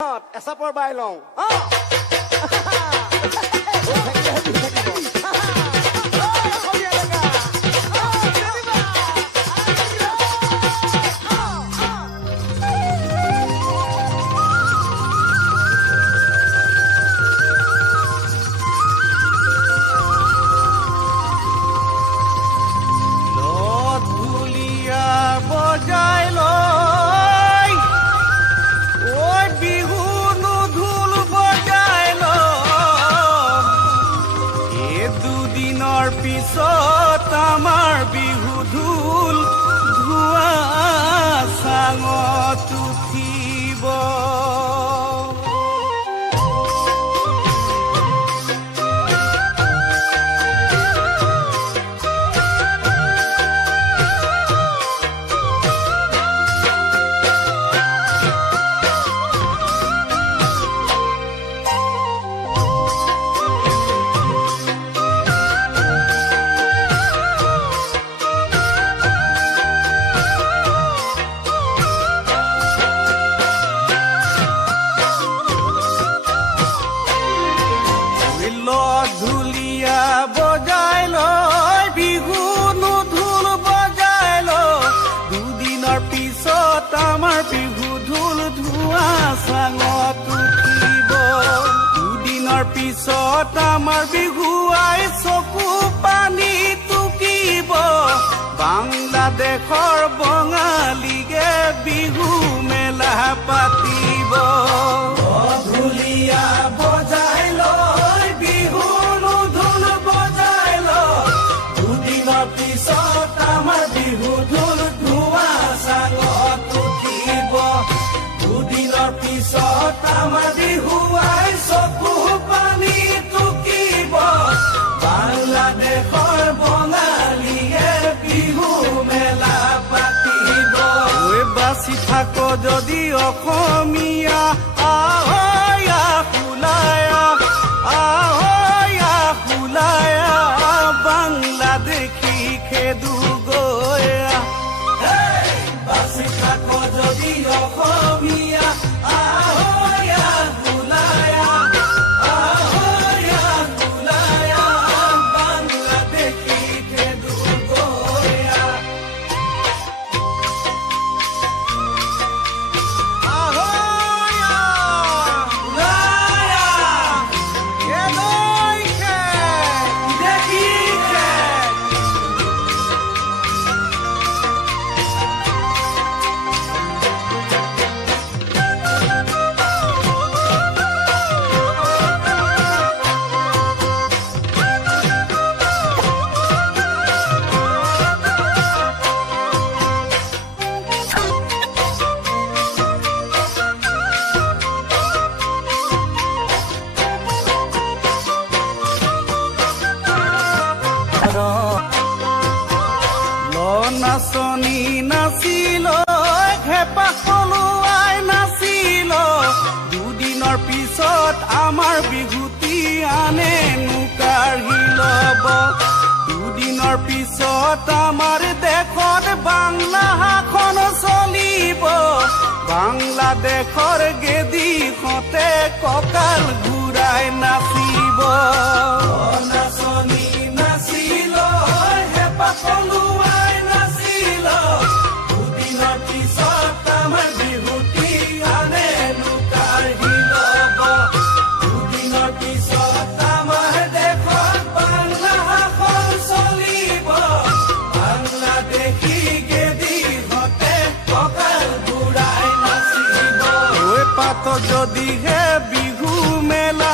এচাপৰ বাই লওঁ পিছত আমাৰ বিহু ঢোল ধোৱা চাঙত উঠিব ঢুলিয়া বজাই লয় বিহু ঢোল বজাই লয় দুদিনৰ পিছত আমাৰ বিহু ঢোল ধোৱা চাঙত উঠিব দুদিনৰ পিছত আমাৰ বিহু আই চকু পানী টুকিব বাংলাদেশৰ বঙালীয়ে বিহু মেলা পাতিব ঢুলিয়া বজাই লয় বিহু ঢোল বজাই লয় দুদিনৰ পিছত আমাৰ বিহু ঢোল ধোৱা চাঙত উঠিব দুদিনৰ পিছত আমাৰ বিহু আই চকু পানী টুকিব বাংলাদেশৰ বঙালীয়ে বিহু মেলা পাতিব ঐ বাচি থাক যদি অসমীয়া আহয়া ফুলায়া আহয়া ফুলায়া বাংলাদেশী খেদু গয়া বাচি থাক যদি অসমীয়া আহয়া ফুলায়া আহয়া ফুলায়া বাংলাদেশী খেদু গয়া নাচনী নাচিল হেঁপাহ পলুৱাই নাচিল দুদিনৰ পিছত আমাৰ বিহুটি আনেনো কাঢ়ি ল'ব দুদিনৰ পিছত আমাৰ দেশত বাংলা শাসন চলিব বাংলাদেশৰ গেদীহঁতে কঁকাল ঘূৰাই নাচিব নাচনী নাচিল হেঁপাহ পলুৱাই নাচিল দুদিনৰ পিছত আমাৰ বিহুটি আনেনো কাঢ়ি ল'ব দুদিনৰ পিছত আমাৰ দেশত বাংলা শাসন চলিব বাংলাদেশী গেদীহঁতে কঁকাল ঘূৰাই নাচিব ঐ পাত যদিহে বিহু মেলা